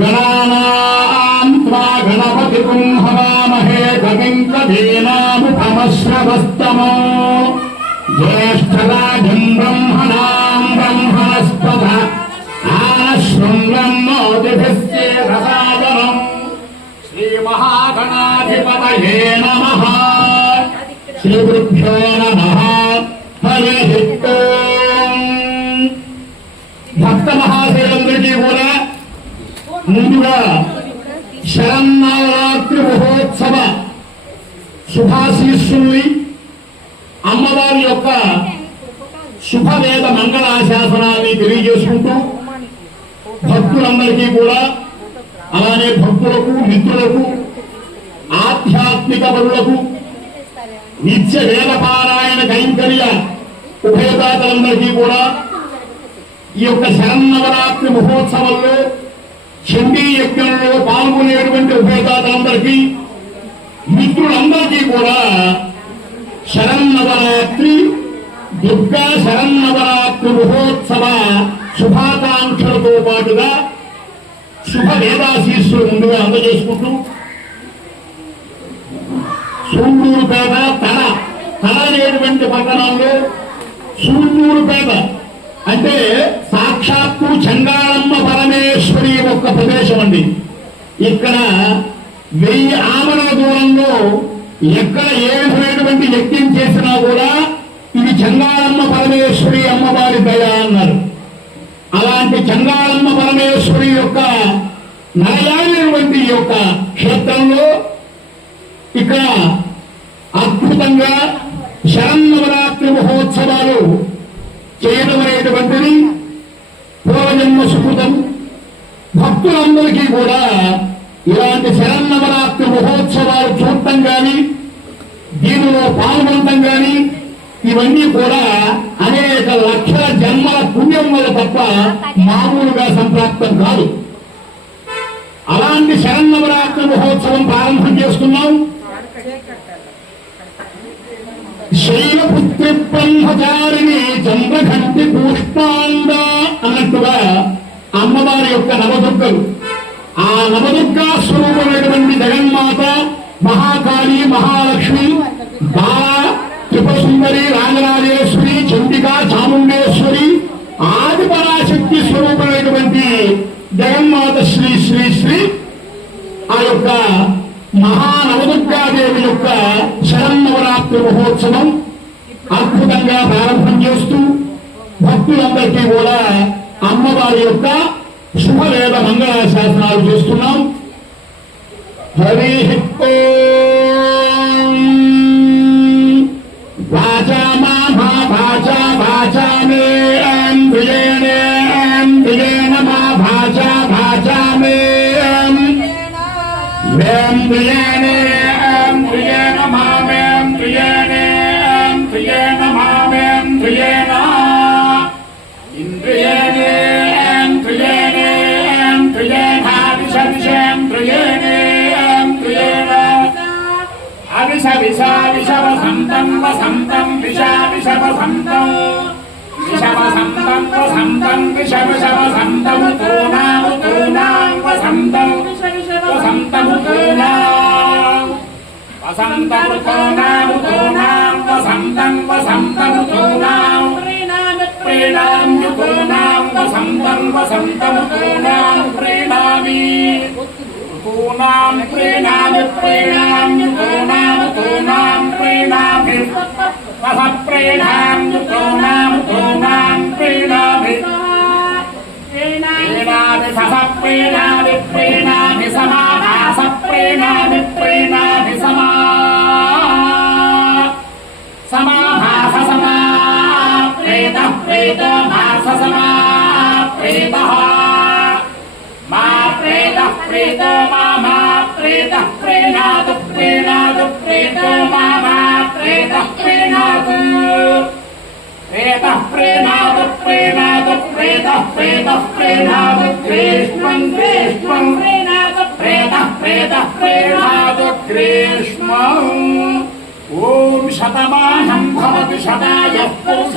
गणानां त्वा गणपतिं हवामहे कविं कवीनामुपमश्रवस्तमो ज्येष्ठराजं ब्रह्मणां ब्रह्मणस्पत आनशृण्वं मोदिभिश्चेदसादनम् श्रीमहागणाधिपतये नमः। श्रीगुरुभ्यो नमः। हरिः ओम्। భక్త మహాశయులందరికీ కూడా ముందుగా శరన్నవరాత్రి మహోత్సవ శుభాశీస్సుల్ని అమ్మవారి యొక్క శుభవేద మంగళాశాసనాన్ని తెలియజేసుకుంటూ భక్తులందరికీ కూడా అలానే భక్తులకు మిత్రులకు ఆధ్యాత్మిక పరులకు నిత్య వేదపారాయణ కైంకర్య ఉభయదాతలందరికీ కూడా ఈ యొక్క శరన్నవరాత్రి మహోత్సవంలో చండీ యజ్ఞంలో పాల్గొనేటువంటి ఉభయదాతలందరికీ మిత్రులందరికీ కూడా శరన్నవరాత్రి దుర్గా శరన్నవరాత్రి మహోత్సవ శుభాకాంక్షలతో పాటుగా శుభ వేదాశీస్సులు ముందుగా అందజేసుకుంటూ సూళ్ళూరుపేట తల అనేటువంటి పట్టణంలో సూళ్ళూరుపేట అంటే సాక్షాత్తు చంగాళమ్మ పరమేశ్వరి యొక్క ప్రదేశం అండి. ఇక్కడ 1000 ఆమల దూరంలో ఎక్కడ ఏ విధమైనటువంటి యజ్ఞం చేసినా కూడా ఇది చంగాళమ్మ పరమేశ్వరి అమ్మవారి దయ అన్నారు. అలాంటి చంగాళమ్మ పరమేశ్వరి యొక్క నలయాడినటువంటి ఈ యొక్క క్షేత్రంలో ఇక్కడ అద్భుతంగా శరన్నవరాత్రి మహోత్సవాలు చేయడం అనేటువంటిది పూర్వజన్మ సుకృతం. భక్తులందరికీ కూడా ఇలాంటి శరన్నవరాత్రి మహోత్సవాలు చూడటం కానీ దీనిలో పాల్గొనటం కానీ ఇవన్నీ కూడా అనేక లక్షల జన్మల పుణ్యం వల్ల తప్ప మామూలుగా సంప్రాప్తం కాదు. అలాంటి శరన్నవరాత్రి మహోత్సవం ప్రారంభం చేస్తున్నాం. శైలపుత్రి బ్రహ్మచారిణి చంద్రఘంటి పుష్పాండ అన్నట్టుగా అమ్మవారి యొక్క నవదుర్గలు, ఆ నవదుర్గా స్వరూపమైనటువంటి జగన్మాత మహాకాళి, మహాలక్ష్మి, బాల, త్రిపురసుందరి, రాజరాజేశ్వరి, చండికా, చాముండేశ్వరి, ఆది పరాశక్తి స్వరూపమైనటువంటి జగన్మాత శ్రీ శ్రీ శ్రీ ఆ యొక్క మహానవదుర్గాదేవి యొక్క శరన్నవరాత్రి మహోత్సవం అద్భుతంగా ప్రారంభం చేస్తూ భక్తులందరికీ కూడా అమ్మవారి యొక్క శుభవేద మంగళాశాసనాలు చేస్తున్నాం. హరి ఓం. వాచా మా భాచా భాచా మే ప్రియేణే ప్రియేణ మా భాచా భాచా మే ప్రియేణే ప్రియేణ మా ప్రియేణే ప్రియేణ మా ప్రియేణ ఇంద్రియేణే ప్రియేణే ప్రియేణాదిశం ప్రియేణే ప్రియేణ అవిష విష విషవసంతం వసంతం విష విషవసంతం విషవసంతం వసంతం విష విషవసంతం తూనాం తూనాం వసంతం వసంతం తూనాం వసంతం తూనాం తూనాం వసంతం వసంతం తూనాం ప్రీణాం యుతూనాం వసంతం వసంతం తూనాం ప్రీణామి తూనాం ప్రీణామి ప్రీణాం యుతూనాం తూనాం ప్రీణామి వస ప్రీణాం యుతూనాం తూనాం ప్రీణామి ప్రీణామి సహ ప్రీణామి ప్రీణామి సమానాస ప్రీణామి ప్రీణామి సమాభాస సమా ప్రేత ప్రేత భాస సమా ప్రేత మా ప్రేత ప్రేత మా ప్రేత ప్రేణాదు ప్రేణాదు ప్రేత మా ప్రేత ప్రేణాదు ప్రేత ప్రేణాదు ప్రేణాదు ప్రేత ప్రేత ప్రేణాదు గ్రీష్మం గ్రీష్మం ప్రేణాదు ప్రేత ప్రేత ప్రేణాదు గ్రీష్మం. ఓం శతమానం భవతి శతాయ పురుష